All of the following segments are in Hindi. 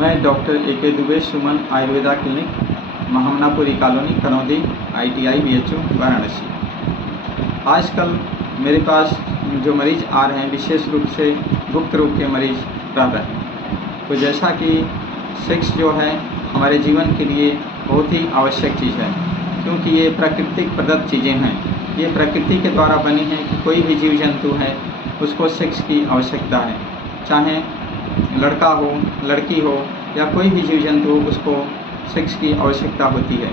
मैं doctor A K. Dubey, Suman Ayurveda clinic, Mahamanapuri colony, Kanaudi, ITI BHO, Varanasi. आजकल मेरे पास जो मरीज़ आ रहे हैं विशेष रूप से गुप्त रोग के मरीज़ रह रहे हैं। तो जैसा कि सेक्स जो है हमारे जीवन के लिए बहुत ही आवश्यक चीज़ है, क्योंकि ये प्राकृतिक प्रदत्त चीज़ें हैं। ये प्रकृति के द्वारा बनी हैं कि कोई भी जीव जंतु है उसको सेक्स की आवश्यकता है, चाहे लड़का हो, लड़की हो या कोई भी जीव जंतु हो, उसको सेक्स की आवश्यकता होती है।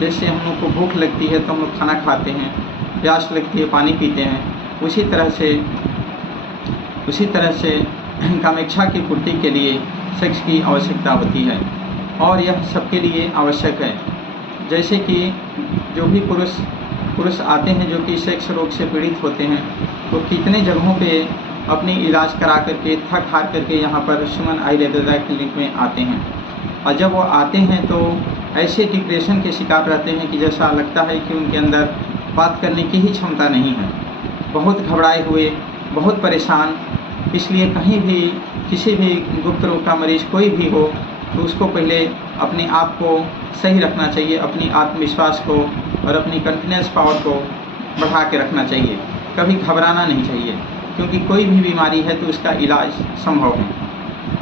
जैसे हम लोग को भूख लगती है तो हम लोग खाना खाते हैं, प्यास लगती है पानी पीते हैं, उसी तरह से कामेच्छा की पूर्ति के लिए सेक्स की आवश्यकता होती है और यह सबके लिए आवश्यक है। जैसे कि जो भी पुरुष आते हैं जो कि सेक्स रोग से पीड़ित होते हैं, तो कितने जगहों पे अपनी इलाज करा करके थक हार करके यहाँ पर सुमन आयुर्वेदा क्लिनिक में आते हैं। और जब वो आते हैं तो ऐसे डिप्रेशन के शिकार रहते हैं कि जैसा लगता है कि उनके अंदर बात करने की ही क्षमता नहीं है, बहुत घबराए हुए, बहुत परेशान। इसलिए कहीं भी किसी भी गुप्त रोग का मरीज़ कोई भी हो तो उसको पहले अपने आप को सही रखना चाहिए, अपनी आत्मविश्वास को और अपनी कॉन्फिडेंस पावर को बढ़ा के रखना चाहिए। कभी घबराना नहीं चाहिए, क्योंकि कोई भी बीमारी है तो उसका इलाज संभव है।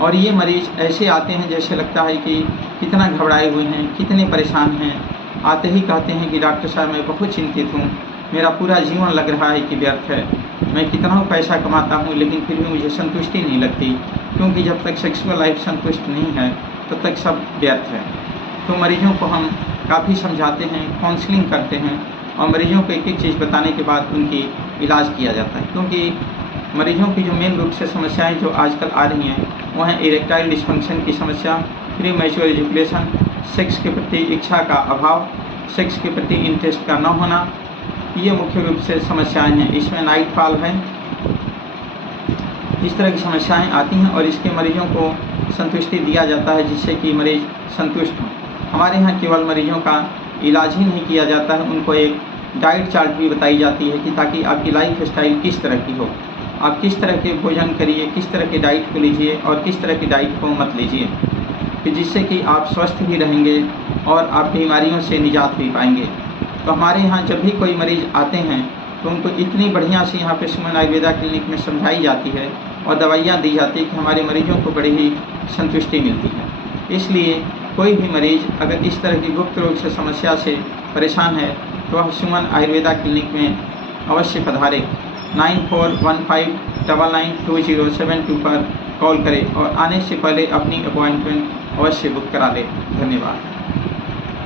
और ये मरीज़ ऐसे आते हैं जैसे लगता है कि कितना घबराए हुए हैं, कितने परेशान हैं। आते ही कहते हैं कि डॉक्टर साहब मैं बहुत चिंतित हूँ, मेरा पूरा जीवन लग रहा है कि व्यर्थ है, मैं कितना पैसा कमाता हूँ लेकिन फिर भी मुझे संतुष्टि नहीं लगती, क्योंकि जब तक सेक्सुअल लाइफ संतुष्ट नहीं है तब तक सब व्यर्थ है। तो मरीजों को हम काफ़ी समझाते हैं, काउंसलिंग करते हैं और मरीजों को एक एक चीज़ बताने के बाद उनकी इलाज किया जाता है। क्योंकि मरीजों की जो मेन रूप से समस्याएं जो आजकल आ रही हैं वो हैं इरेक्टाइल डिस्फंक्शन की समस्या, प्री मैच्योर एजुकेशन, सेक्स के प्रति इच्छा का अभाव, सेक्स के प्रति इंटरेस्ट का न होना, ये मुख्य रूप से समस्याएं हैं। इसमें नाइट फॉल है, इस तरह की समस्याएं आती हैं और इसके मरीजों को संतुष्टि दिया जाता है जिससे कि मरीज़ संतुष्ट हों। हमारे यहाँ केवल मरीजों का इलाज ही नहीं किया जाता है, उनको एक डाइट चार्ट भी बताई जाती है कि ताकि आपकी लाइफ स्टाइल किस तरह की हो, आप किस तरह के भोजन करिए, किस तरह के डाइट को लीजिए और किस तरह की डाइट को मत लीजिए, कि जिससे कि आप स्वस्थ भी रहेंगे और आप बीमारियों से निजात भी पाएंगे। तो हमारे यहाँ जब भी कोई मरीज़ आते हैं तो उनको इतनी बढ़िया से यहाँ पे सुमन आयुर्वेदा क्लिनिक में समझाई जाती है और दवाइयाँ दी जाती है कि हमारे मरीजों को बड़ी ही संतुष्टि मिलती है। इसलिए कोई भी मरीज़ अगर इस तरह की गुप्त रोग से समस्या से परेशान है तो वह सुमन आयुर्वेदा क्लिनिक में अवश्य पधारे। 9415992072 पर कॉल करें और आने से पहले अपनी अपॉइंटमेंट अवश्य बुक करा लें। धन्यवाद।